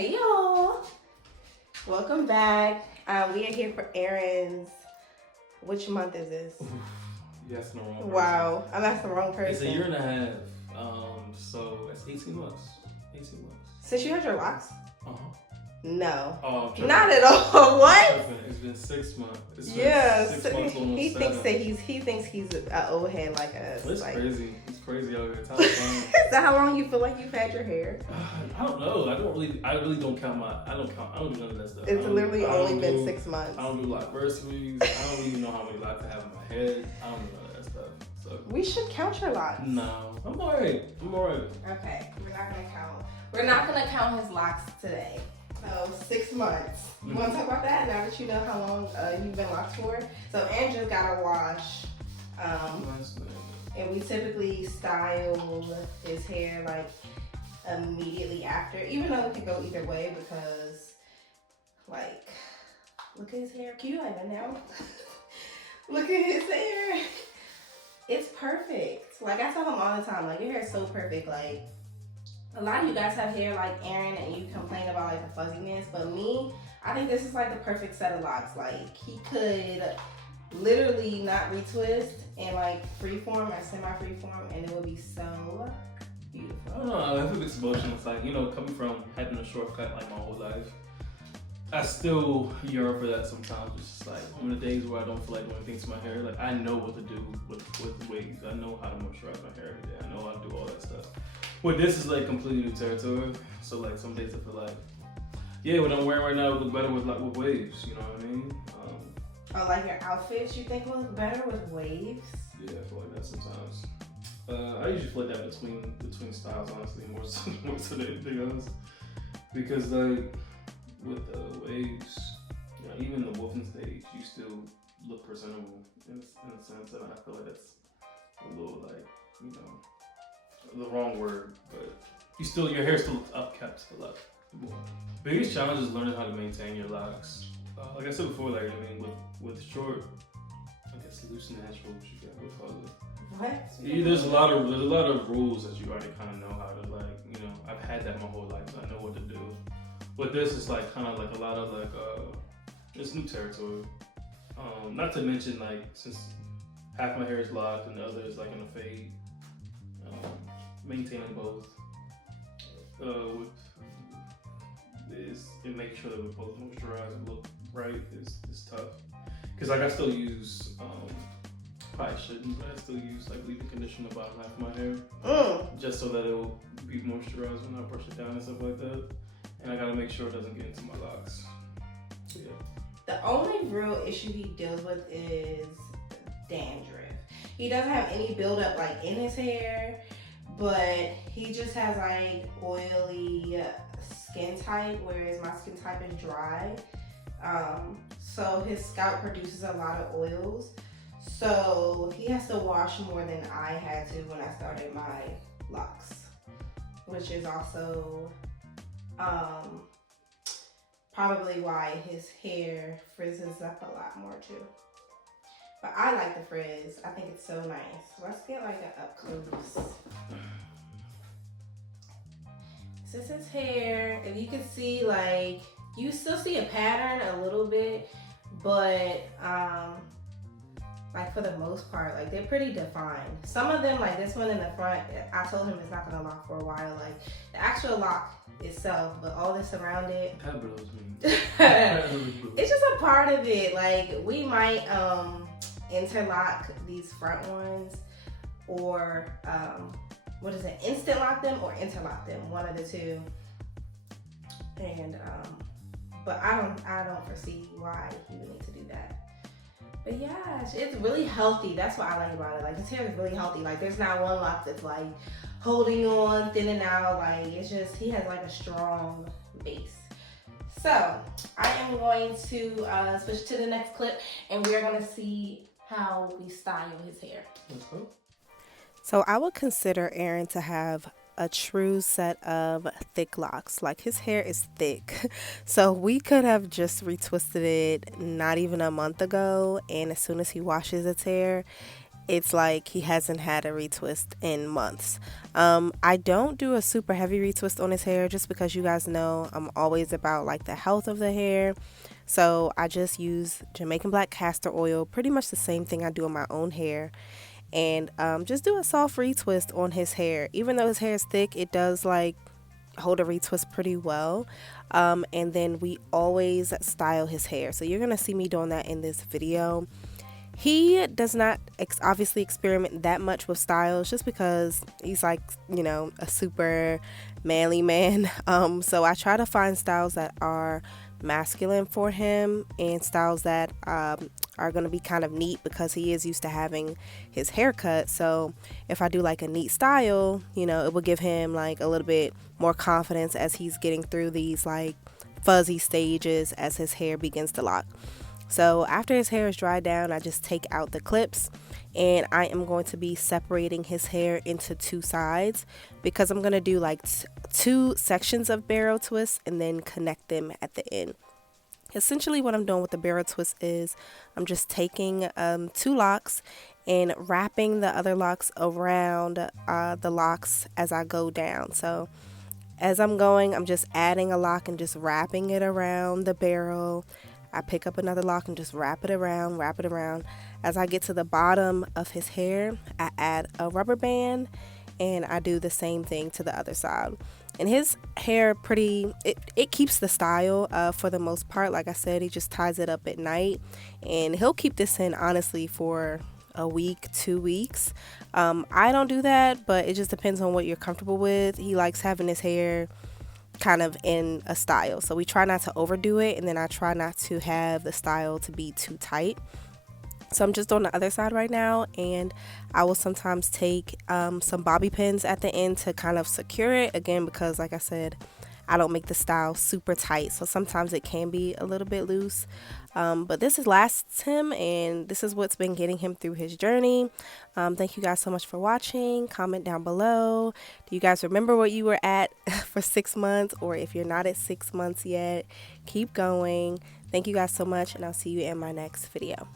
Hey y'all, welcome back. We are here for Aaron's. Which month is this? You asked the wrong person. Wow, I'm asking the wrong person. It's a year and a half. So that's 18 months. 18 months. Since you had your locks? Uh-huh. No. Oh, not at all. What? It's been 6 months. It's yeah, been 6 months, almost he thinks 7. that he thinks he's an old head like us. It's like, crazy. It's crazy out here. Time to find. Is that how long you feel like you've had your hair? I don't know. I really don't count I don't do none of that stuff. It's literally only been 6 months. I don't do anniversaries. I don't even know how many locks I have in my head. I don't do none of that stuff. So we should count your locks. No, I'm alright. Okay, we're not gonna count his locks today. So 6 months. You want to talk about that now that you know how long you've been locked for? So Aaron just got a wash. And we typically style his hair like immediately after, even though it could go either way because, like, look at his hair. Can you like that now? Look at his hair. It's perfect. Like I tell him all the time, like your hair is so perfect. Like a lot of you guys have hair like Aaron and you complain about like the fuzziness, but me, I think this is like the perfect set of locks. Like he could literally not retwist and like freeform or semi-freeform and it would be so beautiful. I don't know, I think it's emotional. It's like, coming from having a shortcut like my whole life, I still yearn for that sometimes. It's just like on the days where I don't feel like doing things to my hair, like I know what to do with wigs. I know how to moisturize my hair every day. I know how to do all that stuff. But this is like completely new territory. So like some days I feel like, yeah, what I'm wearing right now would look better with waves. You know what I mean? Oh, like your outfits you think will look better with waves? Yeah, I feel like that sometimes. I usually feel like that between styles, honestly, more so than anything else. Because like with the waves, even the wolfing stage, you still look presentable in a sense, and I feel like that's a little like, the wrong word, but your hair still looks upkept a lot more. Biggest challenge is learning how to maintain your locks. Like I said before, with short, I guess loose naturals, you got what call it. What? Yeah, there's a lot of rules that you already kind of know how to I've had that my whole life, so I know what to do. But this is like kind of like a lot of it's new territory. Not to mention like since half my hair is locked and the other is like in a fade. Maintaining both and making sure that we're both moisturized and look right is tough. Cause like I still use probably shouldn't, but I still use like leave-in conditioner the bottom half of my hair just so that it will be moisturized when I brush it down and stuff like that. And I gotta make sure it doesn't get into my locks. Yeah. The only real issue he deals with is dandruff. He doesn't have any buildup like in his hair, but he just has like oily skin type, whereas my skin type is dry. So his scalp produces a lot of oils. So he has to wash more than I had to when I started my locks, which is also probably why his hair frizzes up a lot more too. But I like the frizz. I think it's so nice. Let's get like an up close. This is his hair. If you can see, like, you still see a pattern a little bit, but like for the most part, like they're pretty defined. Some of them, like this one in the front, I told him it's not gonna lock for a while. Like the actual lock itself, but all this around it. That blows me. It's just a part of it. Like we might interlock these front ones, or instant lock them or interlock them, one of the two. And but I don't foresee why he would need to do that. But yeah, it's really healthy. That's what I like about it. Like his hair is really healthy. Like there's not one lock that's like holding on, thinning out. Like it's just, he has like a strong base. So I am going to switch to the next clip and we're gonna see how we style his hair. Okay. So I would consider Aaron to have a true set of thick locks. Like his hair is thick. So we could have just retwisted it not even a month ago, and as soon as he washes his hair, it's like he hasn't had a retwist in months. I don't do a super heavy retwist on his hair just because you guys know I'm always about like the health of the hair. So I just use Jamaican black castor oil, pretty much the same thing I do on my own hair, and just do a soft retwist on his hair. Even though his hair is thick, it does like hold a retwist pretty well. And then we always style his hair, so you're gonna see me doing that in this video. He does not obviously experiment that much with styles just because he's like, you know, a super manly man. So I try to find styles that are masculine for him and styles that are going to be kind of neat because he is used to having his haircut. So if I do like a neat style, you know, it will give him like a little bit more confidence as he's getting through these like fuzzy stages as his hair begins to lock. So after his hair is dried down, I just take out the clips, and I am going to be separating his hair into two sides because I'm going to do like two sections of barrel twists and then connect them at the end. Essentially what I'm doing with the barrel twist is I'm just taking two locks and wrapping the other locks around the locks as I go down. So as I'm going, I'm just adding a lock and just wrapping it around the barrel. I pick up another lock and just wrap it around, wrap it around. As I get to the bottom of his hair, I add a rubber band and I do the same thing to the other side. And his hair it keeps the style for the most part. Like I said, he just ties it up at night, and he'll keep this in honestly for a week, 2 weeks. I don't do that, but it just depends on what you're comfortable with. He likes having his hair kind of in a style, so we try not to overdo it, and then I try not to have the style to be too tight. So I'm just on the other side right now, and I will sometimes take some bobby pins at the end to kind of secure it again, because like I said, I don't make the style super tight, so sometimes it can be a little bit loose. But this lasts him, and this is what's been getting him through his journey. Thank you guys so much for watching. Comment down below. Do you guys remember what you were at for 6 months? Or if you're not at 6 months yet, keep going. Thank you guys so much, and I'll see you in my next video.